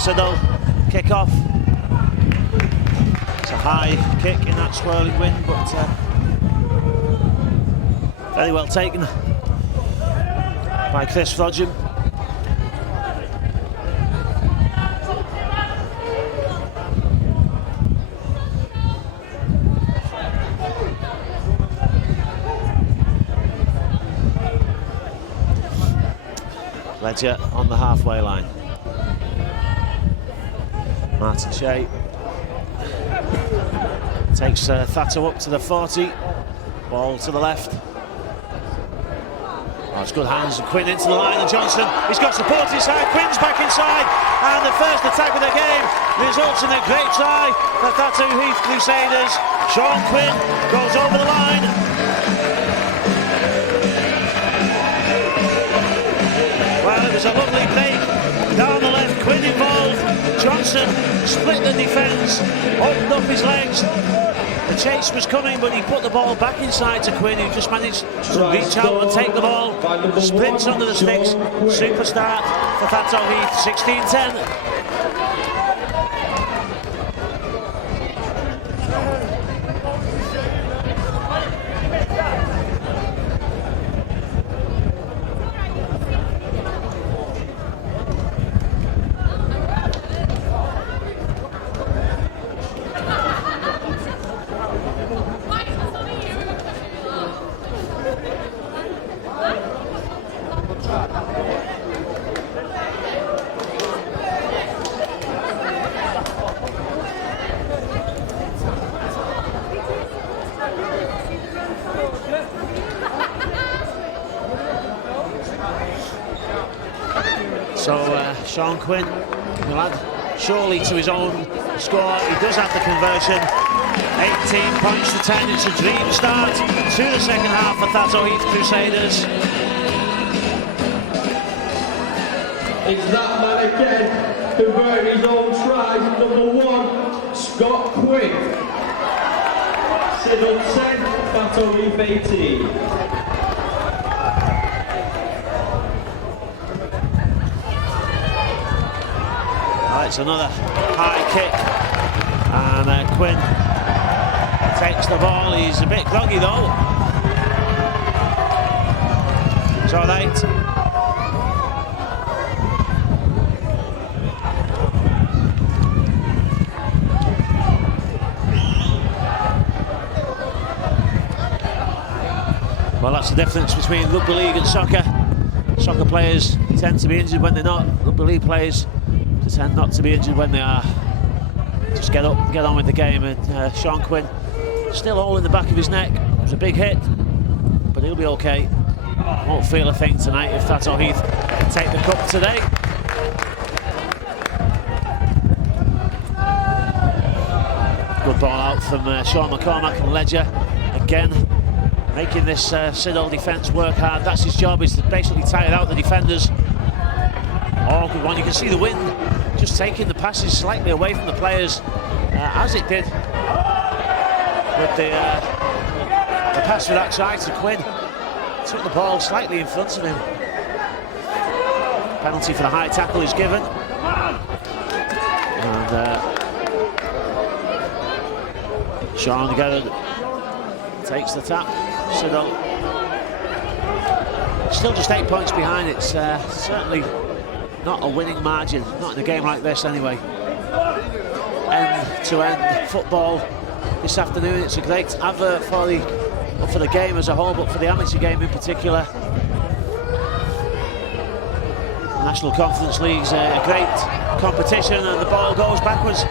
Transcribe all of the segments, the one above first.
Siddal, kick off. It's a high kick in that swirling wind, but very well taken by Chris Frodgen. Ledger on the halfway line. Martin Shea takes Thatto up to the 40. Ball to the left. Oh, it's good hands, and Quinn into the line, and Johnson, he's got support inside, Quinn's back inside, and the first attack of the game results in a great try for Thatto Heath Crusaders. Sean Quinn goes over the line. Well, it was a lovely break down the left, Quinn involved, Johnson split the defence, opened up his legs. The chase was coming, but he put the ball back inside to Quinn, who just managed to reach out and take the ball. Sprints under the sticks. Super start for Thatto Heath, 16-10. So Sean Quinn will add surely to his own score. He does have the conversion. 18 points to 10. It's a dream start to the second half for Thatto Heath Crusaders. It's that man again, converting his own try. Number 1, Scott Quinn. Siddal 10, Thatto Heath 18. It's another high kick, and Quinn takes the ball. He's a bit groggy though. It's all right. Well, that's the difference between rugby league and soccer. Soccer players tend to be injured when they're not. Rugby league players tend not to be injured when they are. Just get up, get on with the game. And Sean Quinn still all in the back of his neck. It was a big hit, but he'll be okay. Won't feel a thing tonight if Thatto Heath can take the cup today. Good ball out from Sean McCormack and Ledger again, making this Siddal defence work hard. That's his job, is to basically tire out the defenders. Oh, good one. You can see the wind just taking the passes slightly away from the players, as it did with the pass for that side to Quinn. Took the ball slightly in front of him. Penalty for the high tackle is given. And Sean Gerrard takes the tap. Siddal still just 8 points behind. It's certainly not a winning margin, not in a game like this anyway. End-to-end football this afternoon. It's a great advert for the game as a whole, but for the amateur game in particular. The National Conference League's a great competition, and the ball goes backwards,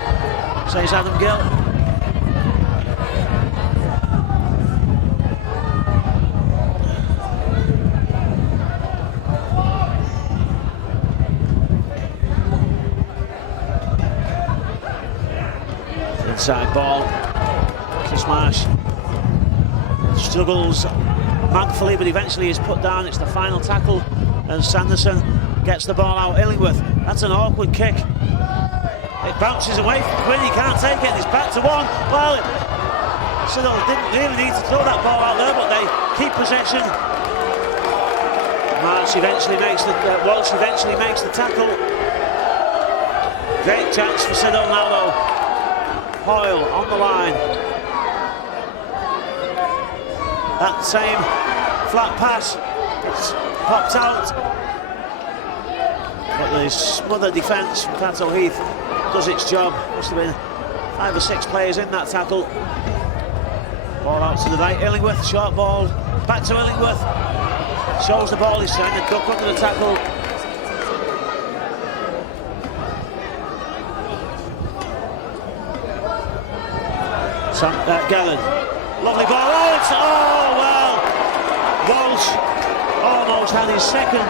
says Adam Gill. Inside ball, Chris Marsh struggles manfully, but eventually is put down. It's the final tackle, and Sanderson gets the ball out. Illingworth, that's an awkward kick. It bounces away from Quinn, he can't take it, and it's back to one. Well, Siddal didn't really need to throw that ball out there, but they keep possession. Walsh eventually makes the tackle. Great chance for Siddal now though. Hoyle on the line. That same flat pass, it's popped out. But the smothered defence from Thatto Heath does its job. Must have been 5 or 6 players in that tackle. Ball out to the right, Illingworth, short ball, back to Illingworth. Shows the ball, he's trying to duck under the tackle. Gallen, lovely ball, oh well, Walsh almost had his second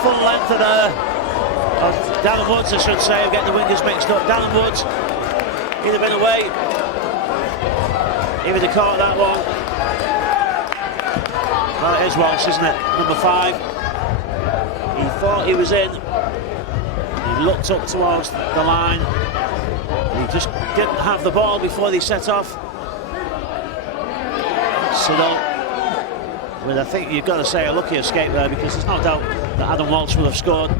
full length of Darren Woods, I should say, of getting the wingers mixed up. Darren Woods, he'd have been away, he would have caught that one. Well, it is Walsh, isn't it, number 5. He thought he was in, he looked up towards the line, he just didn't have the ball before they set off. Siddal, with I think you've got to say a lucky escape there, because there's no doubt that Adam Walsh will have scored.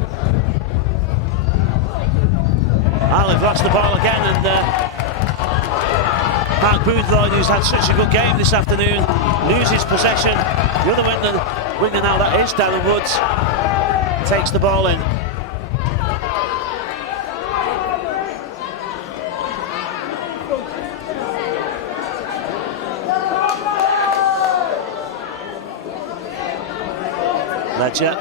They've lost the ball again, and Mark Boothroyd, who's had such a good game this afternoon, loses possession. The other winger now, that is Darren Woods, takes the ball in. Ledger.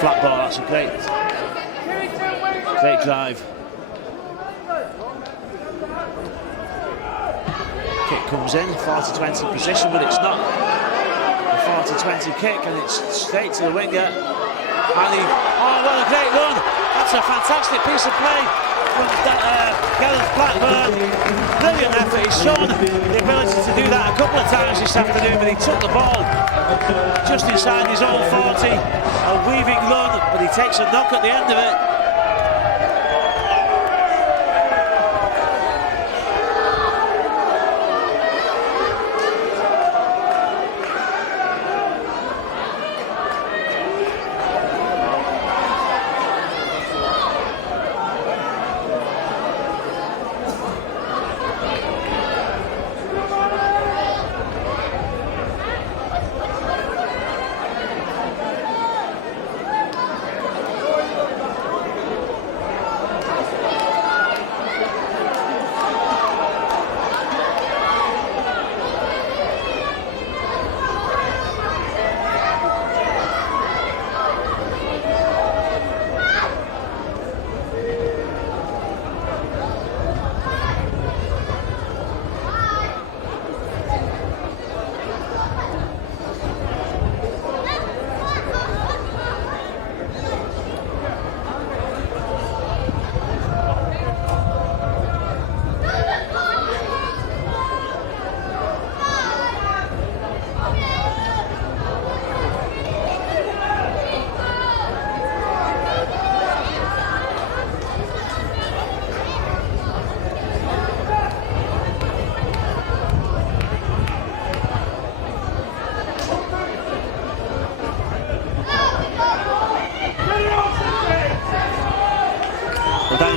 Flat ball, that's a great drive. Kick comes in, 40-20 position, but it's not a 40-20 kick, and it's straight to the winger. And oh, what a great run! That's a fantastic piece of play from Gareth Blackburn. Brilliant effort. He's shown the ability to do that a couple of times this afternoon, but he took the ball just inside his own 40. A weaving run, but he takes a knock at the end of it.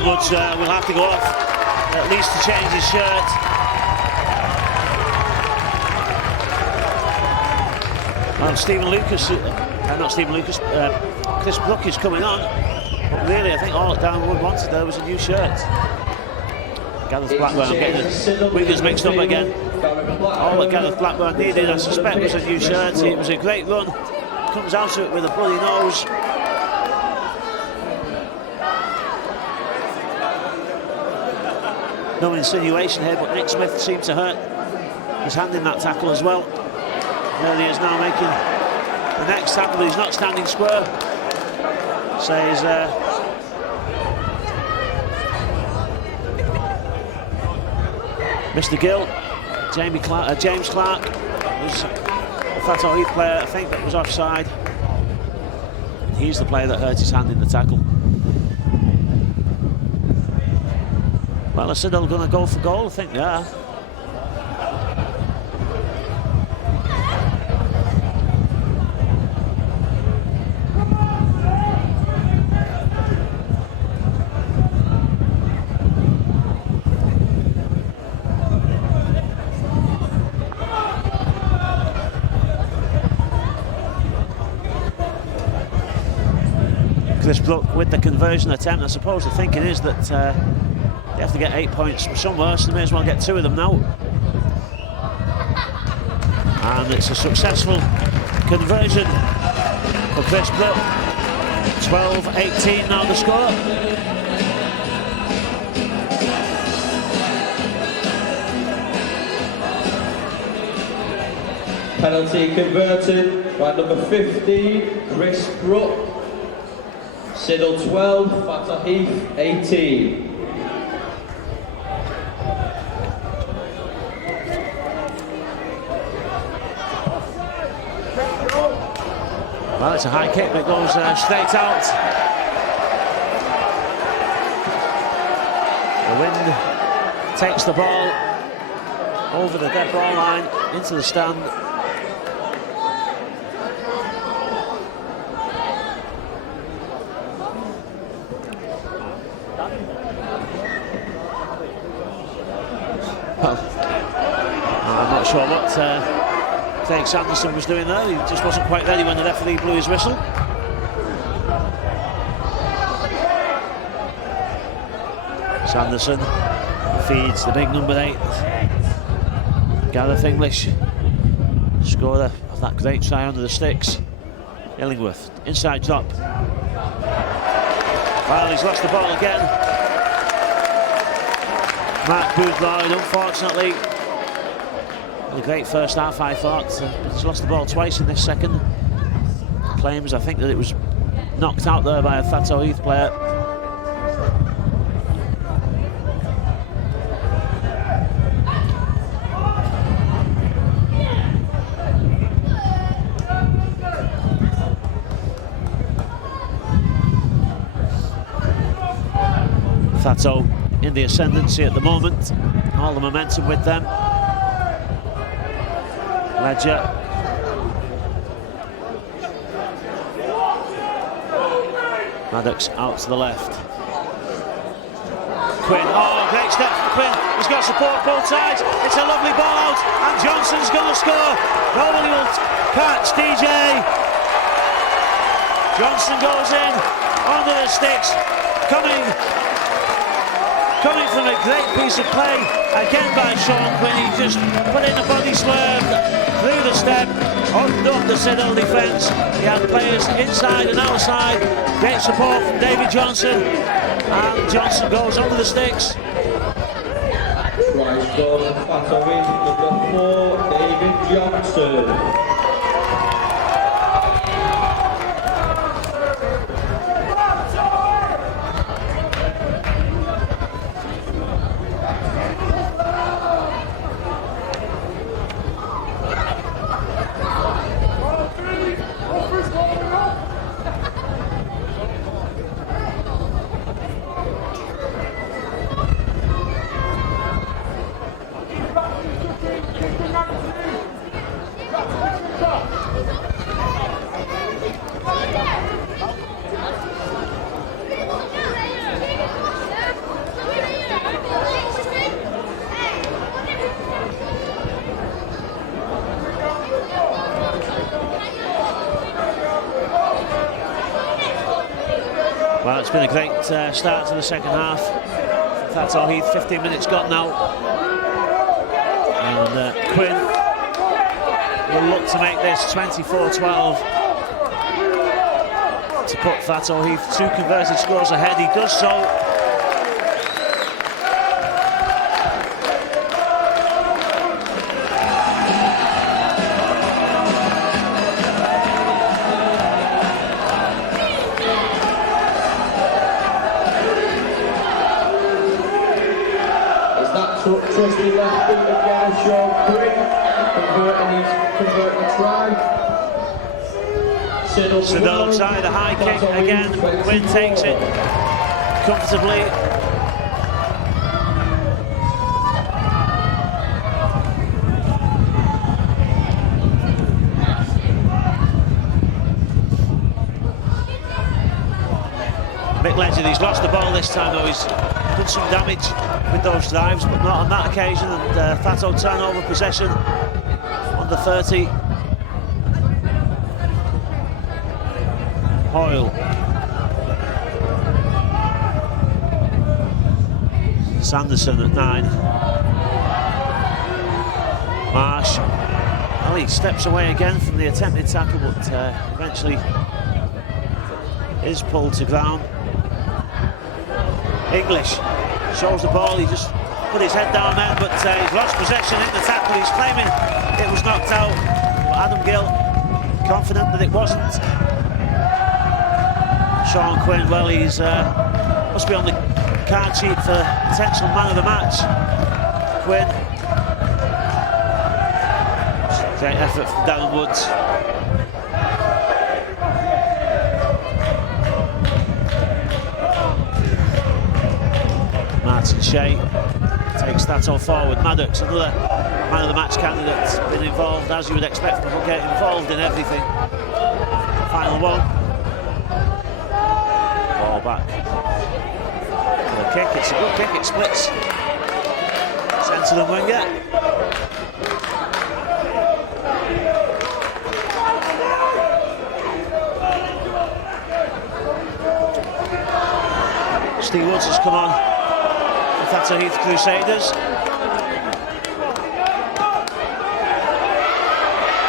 Woods will have to go off, at least to change his shirt. Well, Chris Brook is coming on, but really I think all Darren Wood wanted there was a new shirt. Gareth Blackburn, I'm getting the wingers mixed up again. All that Gareth Blackburn needed, I suspect, was a new shirt. It was a great run, comes out of it with a bloody nose. No insinuation here, but Nick Smith seemed to hurt his hand in that tackle as well. There he is now making the next tackle, but he's not standing square. Says Mr. Gill, James Clark, was a Thatto Heath player, I think, that was offside. He's the player that hurt his hand in the tackle. Well, is Siddal going to go for goal? I think, yeah. Chris Brook with the conversion attempt. I suppose the thinking is that they have to get 8 points from somewhere, so they may as well get 2 of them now. And it's a successful conversion for Chris Brook. 12-18 now the score. Penalty converted by number 15, Chris Brook. Siddal 12, Thatto Heath 18. Well, it's a high kick that goes straight out. The wind takes the ball over the dead ball line into the stand. Well, I'm not sure what Craig Sanderson was doing there. He just wasn't quite ready when the referee blew his whistle. Sanderson feeds the big number 8, Gareth English, scorer of that great try under the sticks. Illingworth, inside drop. Well, he's lost the ball again. Mark Boothroyd, unfortunately, a great first half, I thought. He's lost the ball twice in this second. Claims, I think, that it was knocked out there by a Thatto Heath player. Thatto in the ascendancy at the moment. All the momentum with them. Ledger. Maddox out to the left. Quinn, oh, great step from Quinn. He's got support both sides. It's a lovely ball out, and Johnson's going to score. Nobody will catch DJ. Johnson goes in under the sticks, coming from a great piece of play again by Sean Quinn. He just put in a body swerve through the step, opened up the Siddal defence. He had players inside and outside. Great support from David Johnson, and Johnson goes under the sticks. Tries for Thatto Heath, number 4, David Johnson. Well, it's been a great start to the second half. Thatto Heath, 15 minutes gone now. And Quinn will look to make this 24-12 to put Thatto Heath 2 converted scores ahead. He does so. Trusty left boot again, Sean Quinn, converting the try. Siddal try the high kick again, but Quinn takes it comfortably. Mick Ledger, he's lost the ball this time though. He's done some damage with those drives, but not on that occasion. And Thatto turnover possession on the 30. Hoyle. Sanderson at 9. Marsh. Well, he steps away again from the attempted tackle, but eventually is pulled to ground. English shows the ball, he just put his head down there, but he's lost possession in the tackle. He's claiming it was knocked out, but Adam Gill confident that it wasn't. Sean Quinn, well, he's must be on the card sheet for potential man of the match. Quinn. Great effort from Darren Woods. Martin Shea takes Thatto forward. Maddox, another man of the match candidate, been involved, as you would expect, people get involved in everything. Final one. Ball back. For the kick, it's a good kick, it splits. Centre and winger. Steve Woods has come on. Thatto Heath Crusaders.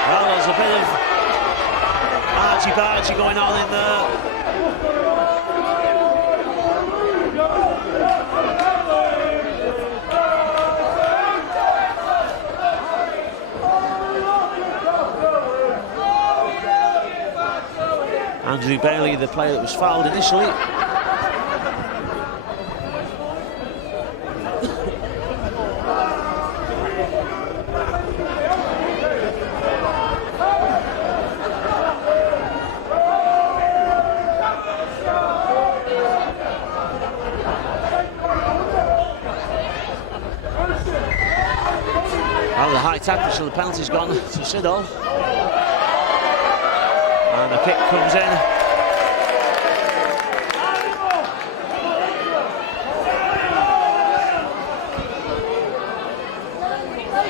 Well, there's a bit of argy-bargy going on in there. Andrew Bailey, the player that was fouled initially. Well, the high tackle, so the penalty's gone to Siddal. And the kick comes in.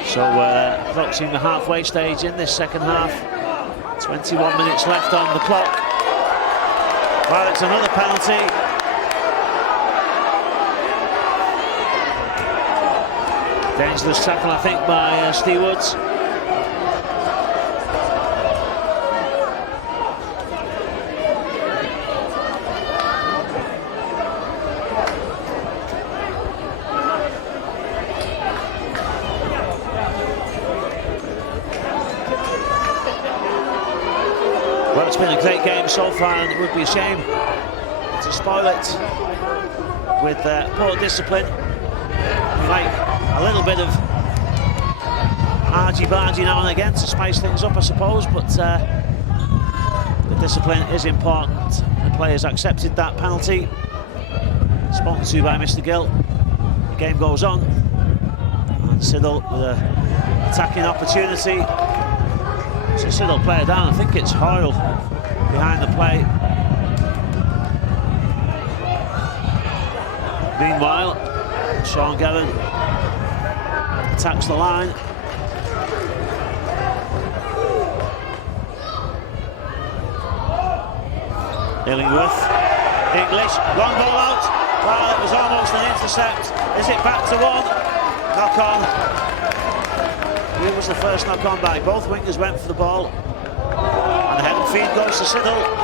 So approaching the halfway stage in this second half. 21 minutes left on the clock. Well, it's another penalty. Dangerous tackle, I think, by Steve Woods. Well, it's been a great game so far, and it would be a shame to spoil it with poor discipline. We like a little bit of argy-bargy now and again to spice things up, I suppose, but the discipline is important. The players accepted that penalty, spoken to by Mr. Gill. The game goes on, and Siddal with an attacking opportunity. So Siddal player down, I think it's Hoyle behind the play. Meanwhile, Sean Gavin attacks the line. Illingworth, English, long ball out. Well, it was almost an intercept. Is it back to one? Knock on. Here was the first knock on by both wingers, went for the ball. And the head and feed goes to Siddal.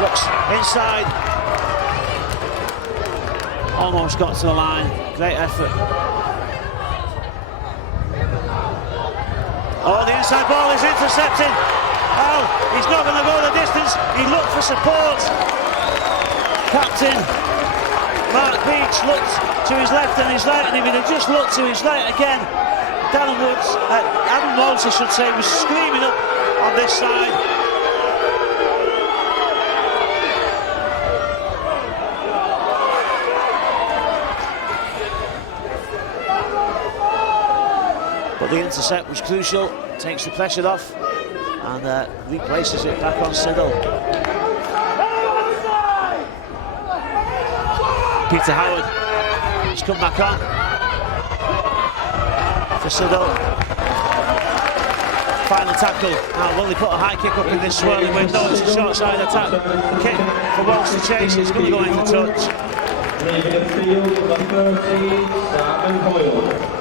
Looks inside, almost got to the line, great effort. Oh, the inside ball is intercepted. Oh, he's not going to go the distance, he looked for support. Captain Mark Beach looked to his left and his right, and if he had just looked to his right again, Adam Woods, I should say, was screaming up on this side. But the intercept was crucial, takes the pressure off and replaces it back on Siddal. Peter Howard has come back on for Siddal. Final tackle. Now, will they put a high kick up in this swirling wind? No, it's a short side attack. Kick for Walsh to chase. It's going to go into touch. Leaving the field, number 13, Simon Hoyle.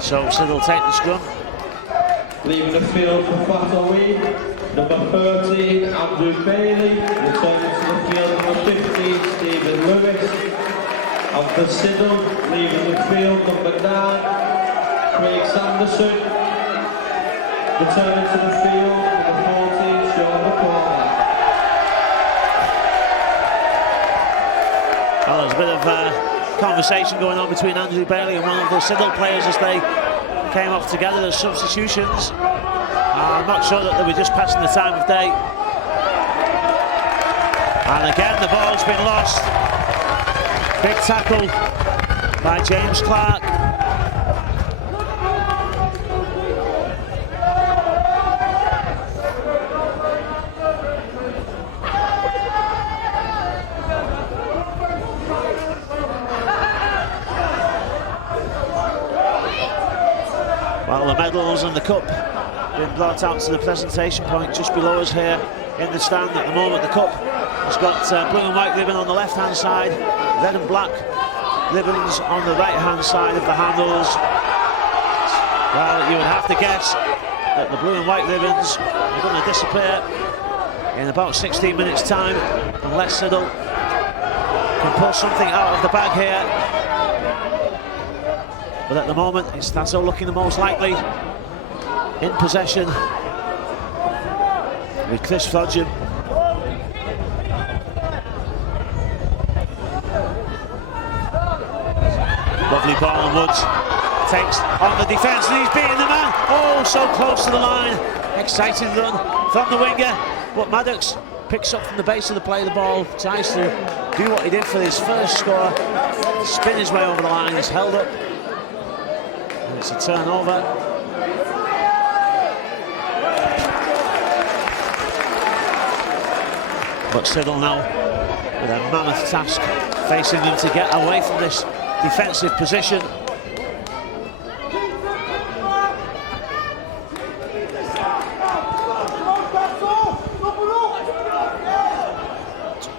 So Siddal take the scrum. Leaving the field for Thatto, number 13, Andrew Bailey. Returning to the field, number 15, Stephen Lewis. And for Siddal, leaving the field, number 9, Craig Sanderson. Returning to the field, number 14, Sean McCormack. Well, there's a bit of conversation going on between Andrew Bailey and one of the Siddal players as they came off together as substitutions. I'm not sure that they were just passing the time of day. And again, the ball's been lost. Big tackle by James Clark. Well, the medals and the cup been brought out to the presentation point just below us here in the stand. At the moment, the cup has got blue and white ribbon on the left-hand side, red and black ribbons on the right-hand side of the handles. Well, you would have to guess that the blue and white ribbons are going to disappear in about 16 minutes' time, unless Siddal can pull something out of the bag here. But at the moment, it's Thatto looking the most likely in possession with Chris Frodgen. Lovely ball, and Woods takes on the defence, and he's beating the man. Oh, so close to the line. Exciting run from the winger, but Maddox picks up from the base of the play the ball, tries to do what he did for his first score, spin his way over the line. He's held up. It's a turnover. But Siddal now with a mammoth task facing them to get away from this defensive position.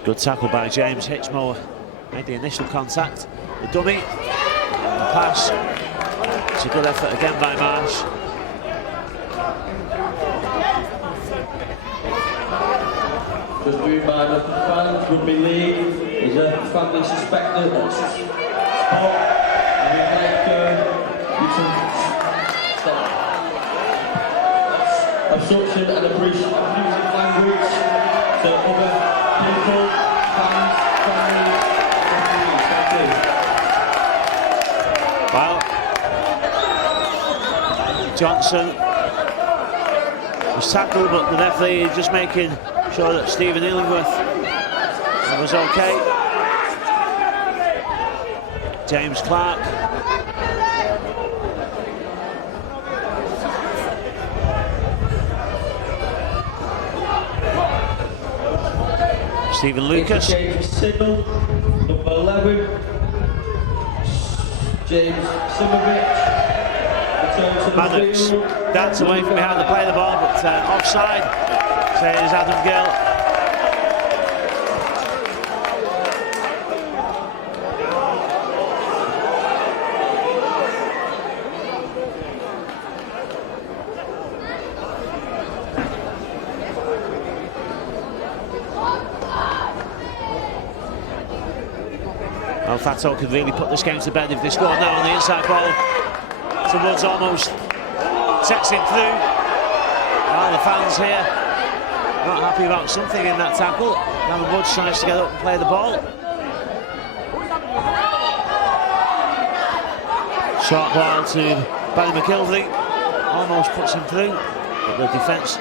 Good tackle by James Hitchmore. Made the initial contact. The dummy and the pass. It's a good effort again by Marsh. Just a reminder for fans, Rugby League is a family suspected sport, and we'd like you to stop assumption and appreciate music language to other people, fans, families, referees. Thank you. Well, Johnson was tackled, but the referee just making sure that Stephen Illingworth was okay. James Clark. Stephen Lucas. James Siddal, number 11. James Simovic. Maddox dance away from behind the play the ball, but offside, says Adam Gill. Thatto could really put this game to bed if they score now on the inside ball. So Woods almost sets him through. The fans here not happy about something in that tackle. Now Woods tries to get up and play the ball. Short ball to Barry McKilvey, almost puts him through, but the defence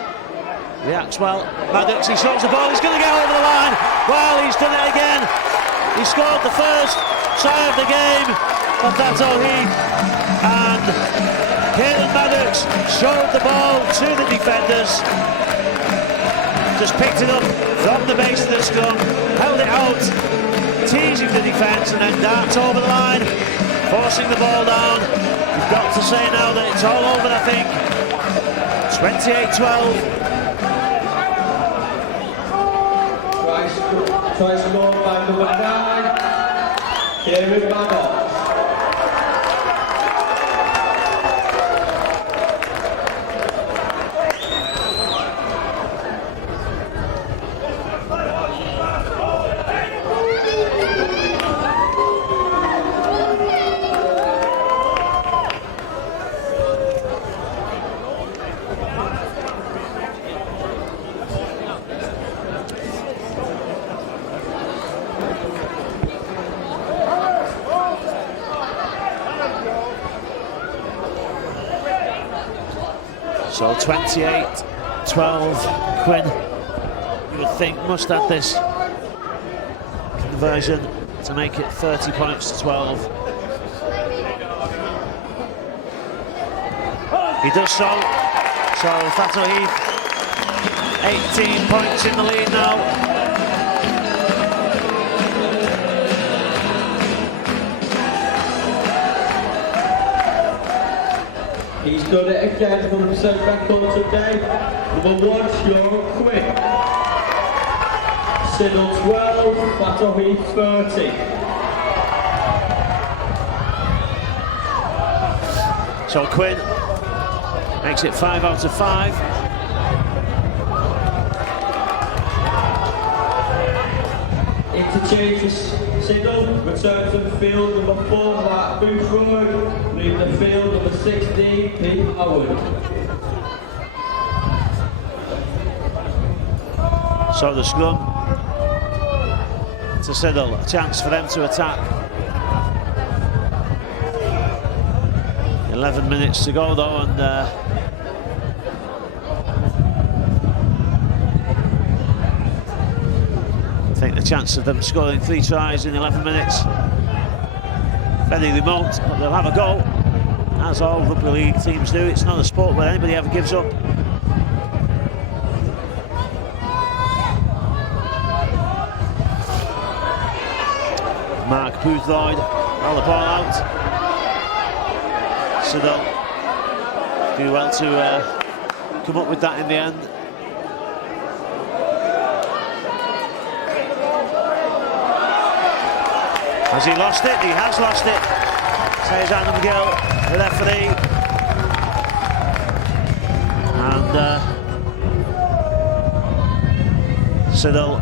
reacts well. Maddox, he shows the ball, he's going to get over the line. Well, he's done it again. He scored the first try of the game for Thatto Heath, and Kieran Maddox showed the ball to the defenders. Just picked it up from the base of the scrum, held it out, teasing the defence, and then darts over the line, forcing the ball down. You've got to say now that it's all over, I think. 28-12. Try scored by number 9, Kieran Maddox. So 28-12, Quinn, you would think, must have this conversion to make it 30 points to 12. He does so. So Thatto Heath, 18 points in the lead now. He's done it again, 100% record today. Number 1, Sean Quinn. Siddal 12, Thatto Heath 30. So Quinn makes it 5 out of 5. Interchange for Siddal, return to the field, number 4, Mark Boothroyd, leave the field, number 16, Pete Howard. So the scrum to Siddal, a chance for them to attack. 11 minutes to go though, and I think the chance of them scoring 3 tries in 11 minutes very remote, but they'll have a go, as all rugby league teams do. It's not a sport where anybody ever gives up. Mark Boothroyd, all the ball out. Siddal do well to come up with that in the end. Has he lost it? He has lost it, says Adam McGill, the referee. And Siddal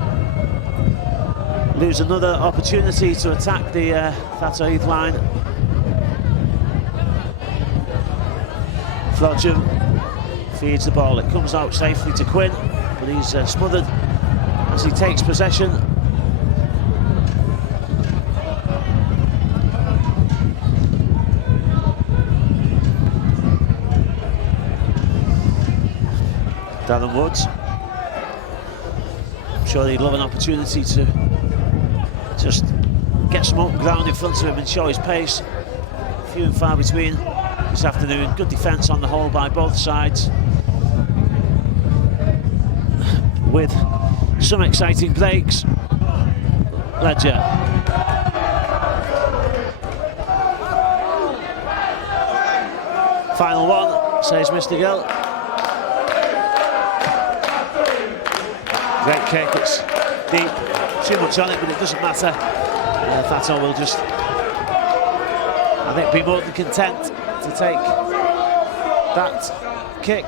lose another opportunity to attack the Thatto Heath line. Flodgem feeds the ball. It comes out safely to Quinn, but he's smothered as he takes possession. Darren Woods, I'm sure he'd love an opportunity to just get some open ground in front of him and show his pace. Few and far between this afternoon. Good defence on the whole by both sides, with some exciting breaks. Ledger. Final one, says Mr. Gill. Great kick, it's deep, too much on it, but it doesn't matter. Thatto will just, I think, be more than content to take that kick.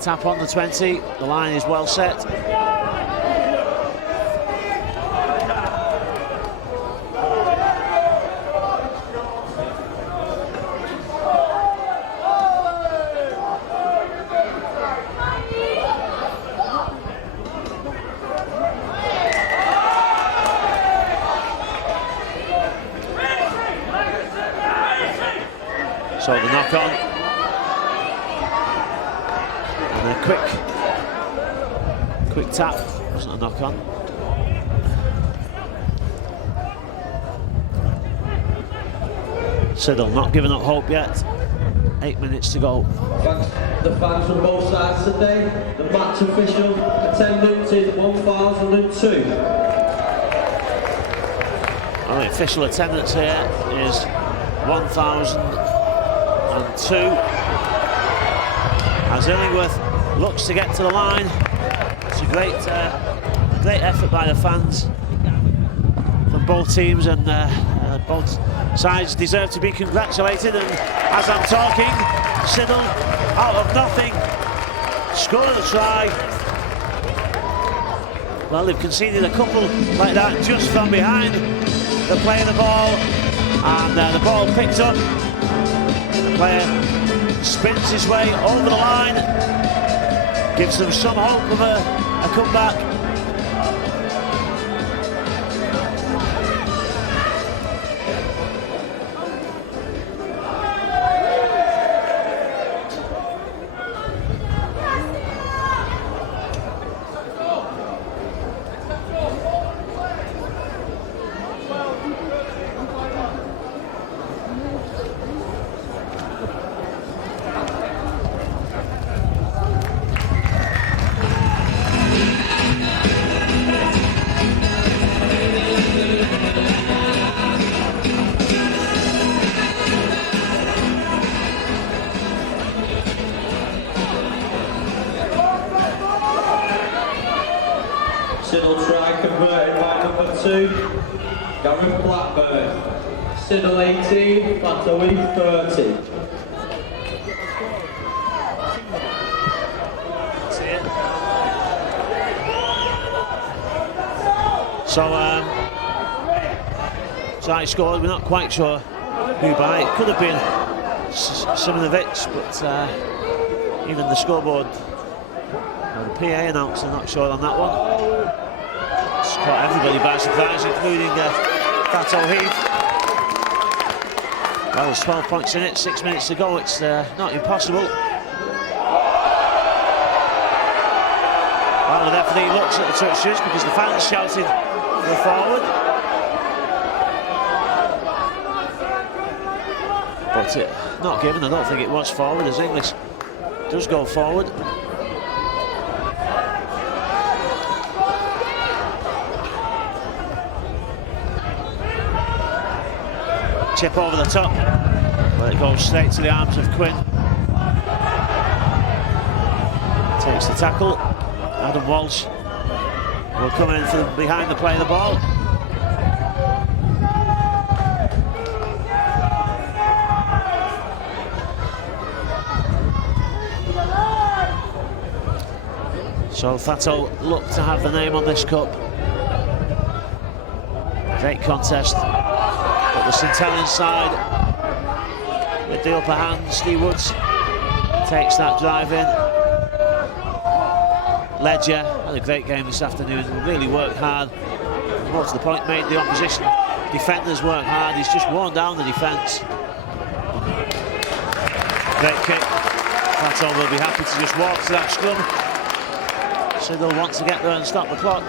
Tap on the 20, the line is well set. So the knock on. And a quick tap. Wasn't a knock on. Siddal not giving up hope yet. 8 minutes to go. The fans from both sides today. The match official attendance is 1,002. Well, the official attendance here is 1,002. As Illingworth looks to get to the line. It's a great effort by the fans from both teams, and both sides deserve to be congratulated. And as I'm talking, Siddal, out of nothing, scoring a try. Well, they've conceded a couple like that just from behind. They're playing the ball, and the ball picked up. The player spins his way over the line, gives them some hope of a comeback. Siddal try converted by number 2, Gareth Blackburn. Siddal 18, Thatto Heath 30. So he scored. We're not quite sure who by. It could have been Simonovic, but even the scoreboard, the PA announcer, not sure on that one. It's caught everybody by surprise, including Thatto Heath. Well, there's 12 points in it, 6 minutes to go. It's not impossible. Well, the referee looks at the touches because the fans shouted for forward. But not given. I don't think it was forward, as English does go forward. Chip over the top, but it goes straight to the arms of Quinn. Takes the tackle. Adam Walsh will come in from behind the play of the ball. So Thatto look to have the name on this cup. Great contest. But the St Helens side with the upper hand. Steve Woods takes that drive in. Ledger had a great game this afternoon. Really worked hard. More to the point, made the opposition defenders work hard. He's just worn down the defence. Great kick. Thatto will be happy to just walk to that scrum. Siddal wants to get there and stop the clock.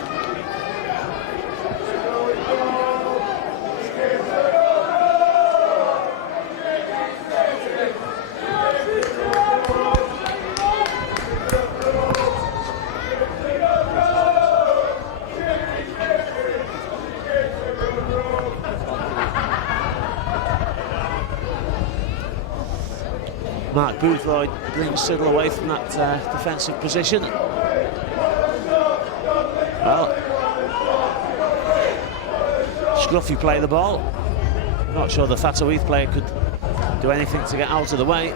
Mark Boothroyd brings Siddal away from that defensive position. Well, Scruffy play the ball. Not sure the Thatto Heath player could do anything to get out of the way.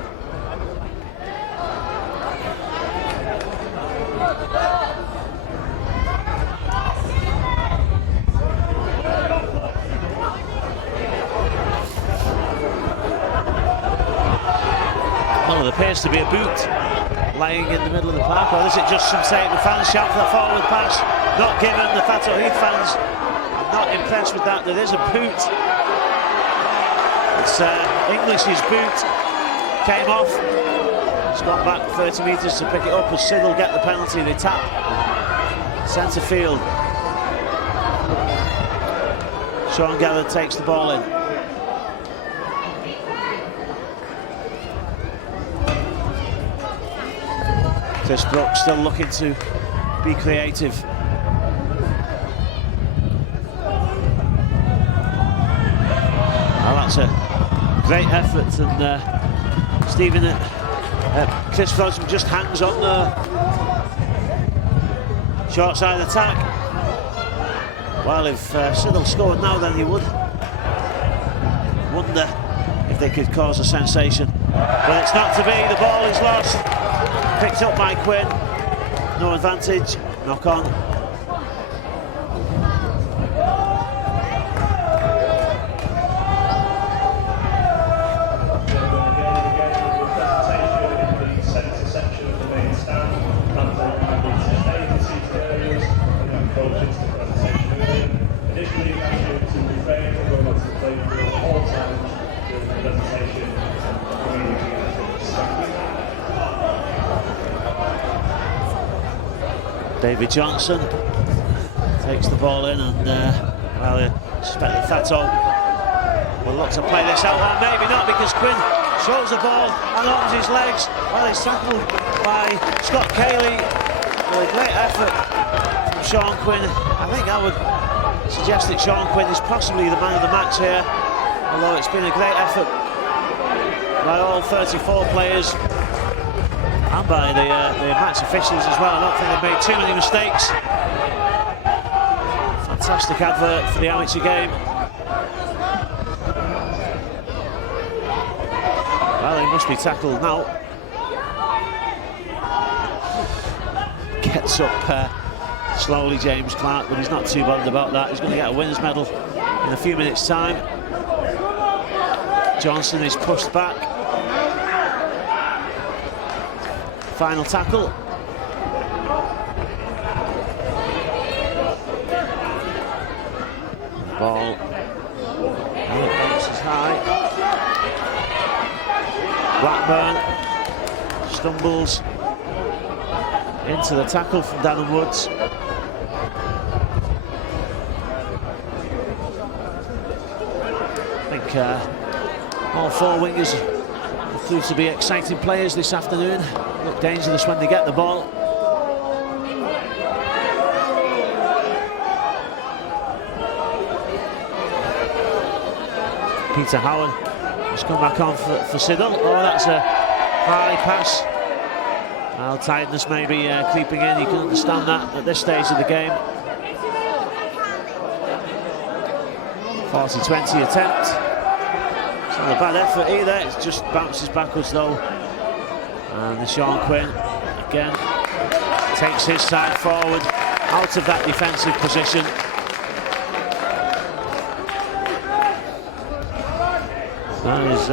Well, it appears to be a boot lying in the middle of the park, or is it just some take? The fans shout for the forward pass, not given. The Thatto Heath fans are not impressed with that. There is a boot. It's English's boot. came off. He's gone back 30 metres to pick it up as Siddal get the penalty. They tap centre field. Sean Gallagher takes the ball in. Chris Brooks still looking to be creative. Well, that's a great effort, and Stephen Chris Brooks just hangs on the short side attack. Well, if Siddal scored now, then you would wonder if they could cause a sensation. But it's not to be. The ball is lost. Picked up by Quinn. No advantage. Knock on. David Johnson takes the ball in, and well, I suspect that Thatto will look to play this out, or maybe not, because Quinn shows the ball and opens his legs. Well, he's tackled by Scott Cayley. Well, a great effort from Sean Quinn. I think I would suggest that Sean Quinn is possibly the man of the match here, although it's been a great effort by all 34 players. And by the match officials as well. I don't think they've made too many mistakes. Fantastic advert for the amateur game. Well, he must be tackled now. Gets up slowly, James Clark, but he's not too bothered about that. He's going to get a winner's medal in a few minutes' time. Johnson is pushed back. Final tackle. Ball. And it bounces high. Blackburn stumbles into the tackle from Dannon Woods. I think all four wingers will prove to be exciting players this afternoon. Look dangerous when they get the ball. Peter Howard has come back on for Siddal. Oh, that's a high pass. Well, tiredness maybe creeping in. You can understand that at this stage of the game. 40-20 attempt. It's not a bad effort either. It just bounces backwards though. And Sean Quinn again takes his side forward out of that defensive position. That is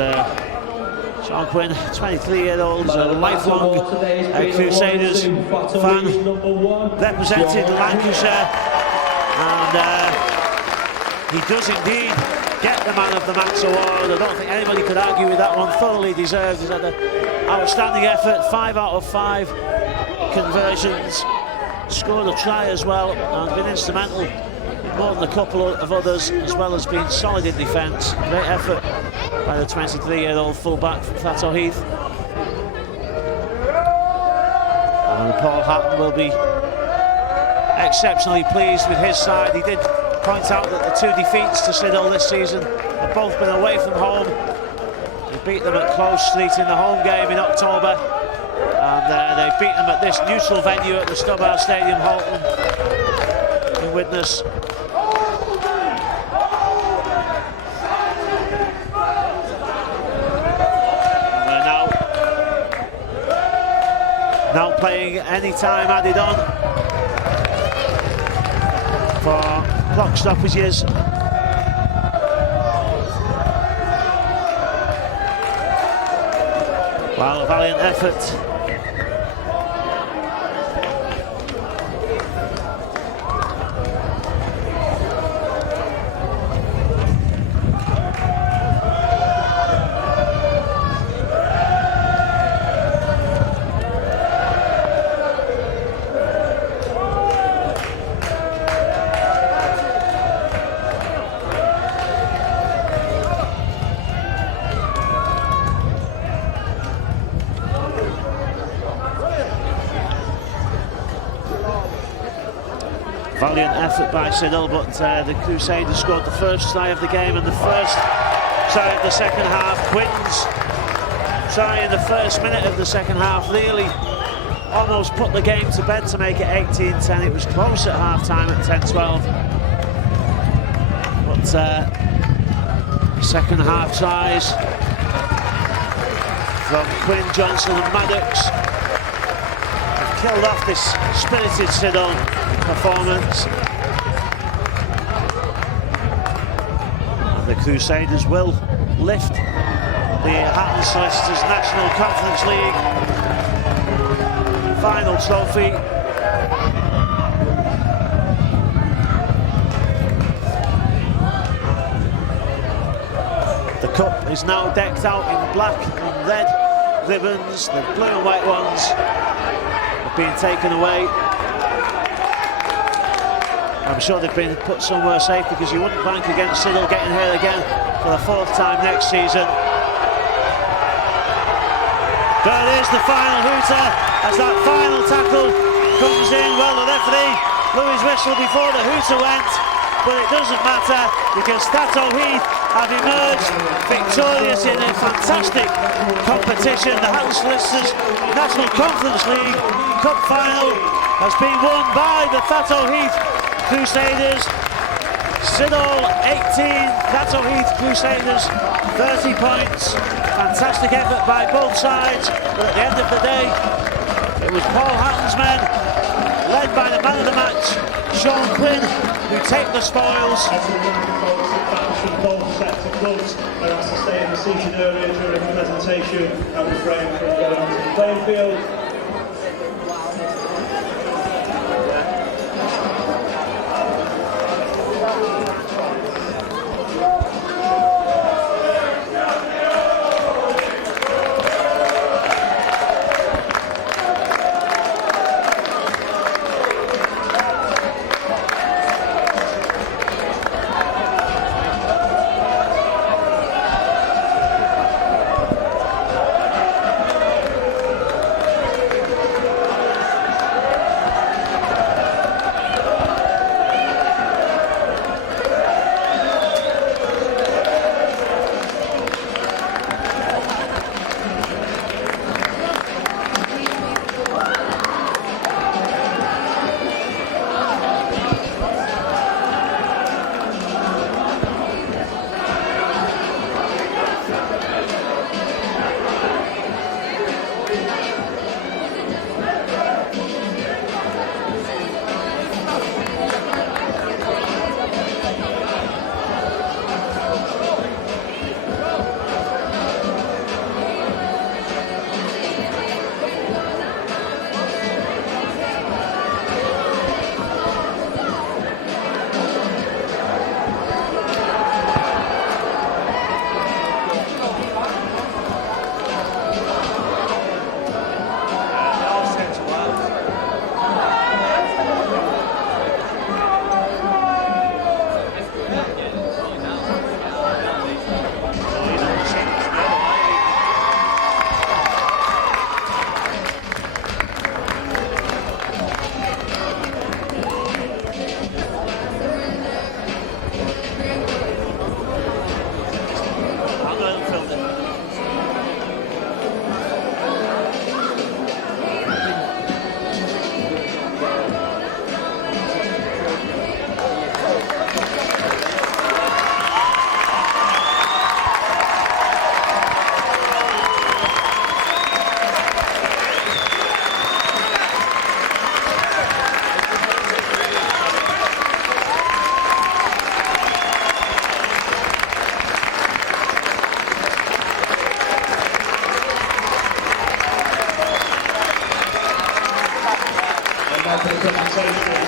Sean Quinn, 23-year-old, a lifelong Crusaders fan, represented Lancashire, and he does indeed get the Man of the Match award. I don't think anybody could argue with that one. Thoroughly deserved. He's had an outstanding effort, 5 out of 5 conversions, scored a try as well, and been instrumental in more than a couple of others, as well as being solid in defence. Great effort by the 23-year-old full-back from Thatto Heath. And Paul Hatton will be exceptionally pleased with his side. He did point out that the 2 defeats to Siddal this season have both been away from home. He beat them at Close Street in the home game in October, and they beat them at this neutral venue at the Stubbar Stadium, Halton, in Widnes. Now playing any time added on for clock stoppages. Well, a valiant effort. Valiant effort by Siddal, but the Crusaders scored the first try of the game and the first try of the second half. Quinn's try in the first minute of the second half really almost put the game to bed to make it 18-10. It was close at half-time at 10-12. But second half tries from Quinn, Johnson and Maddox have killed off this spirited Siddal performance. And the Crusaders will lift the Hatton Solicitors National Conference League final trophy. The cup is now decked out in black and red ribbons. The blue and white ones have been taken away. I'm sure they've been put somewhere safe because you wouldn't bank against Siddal getting here again for the fourth time next season. There it is, the final hooter, as that final tackle comes in. Well, the referee blew his whistle before the hooter went, but it doesn't matter because Thatto Heath have emerged victorious in a fantastic competition. The Hatton Solicitors National Conference League Cup Final has been won by the Thatto Heath Crusaders. Siddal 18, Thatto Heath Crusaders 30 points. Fantastic effort by both sides, but at the end of the day, it was Paul Hatton's men, led by the man of the match, Sean Quinn, who take the spoils. Both sets of clubs are asked to stay in the seated area during the presentation and refrain from going onto the playing field.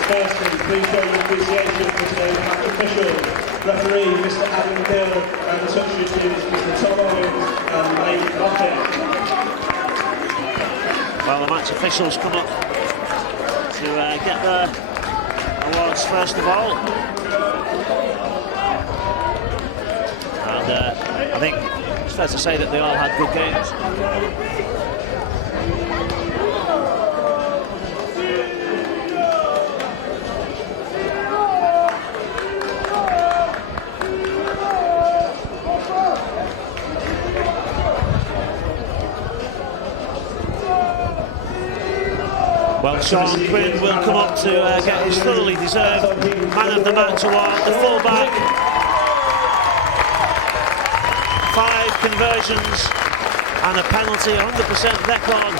Firstly, please show your appreciation for today's match officials. Referee, Mr. Adam Gill, and the substitutes, Mr. Tom Owens and Mike Moffat. Well, the match officials come up to get their awards first of all. And I think it's fair to say that they all had good games. Sean Quinn will come up to get his thoroughly deserved Man of the Match award. The fullback, 5 conversions and a penalty, 100% record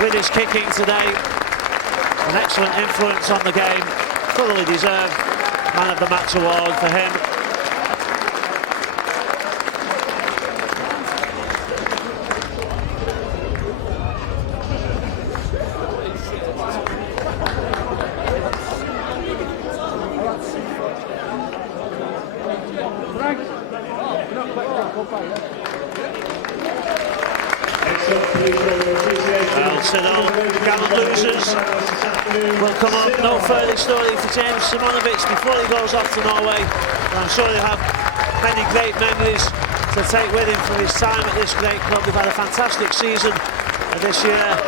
with his kicking today. An excellent influence on the game. Thoroughly deserved Man of the Match award for him. Well, Siddal, gallant losers, will come on. No further story for James Simonovic before he goes off to Norway. And I'm sure he'll have many great memories to take with him from his time at this great club. We've had a fantastic season this year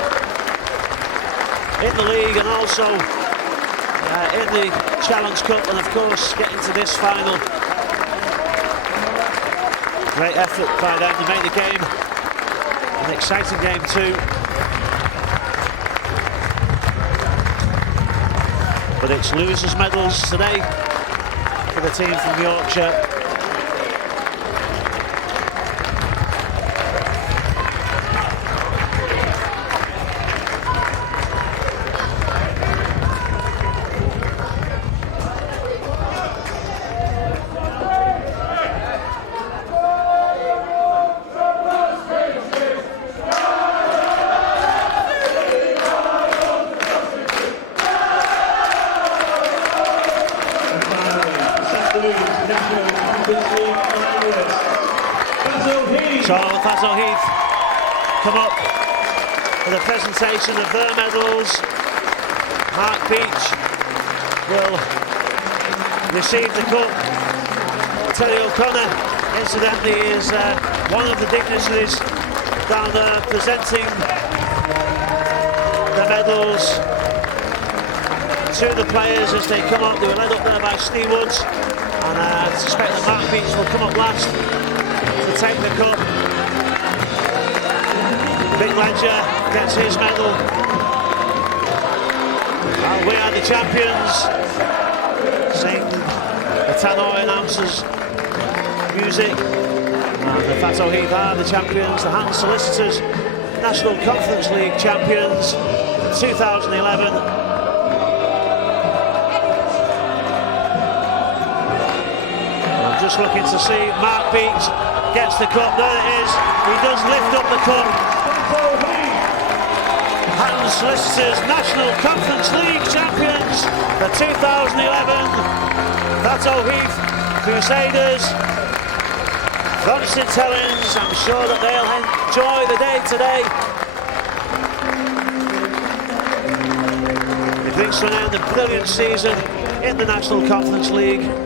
in the league and also in the Challenge Cup, and of course getting to this final. Great effort by them to make the game an exciting game too. But it's losers' medals today for the team from Yorkshire. So Thatto Heath come up for the presentation of their medals. Mark Beach will receive the cup. Terry O'Connor, incidentally, is one of the dignitaries down there presenting the medals to the players as they come up. They were led up there by Steve Woods, and I suspect that Mark Beach will come up last to take the cup. Big Ledger gets his medal. And we are the champions. Sing the Tannoy announcers music. And the Thatto Heath are the champions. The Hans Solicitors National Conference League champions 2011. I'm just looking to see Mark Beach gets the cup. There it is. He does lift up the cup. Hans Solicitors National Conference League champions for 2011. Thatto Heath Crusaders from St Helens. I'm sure that they'll enjoy the day today. It brings to an end a brilliant season in the National Conference League.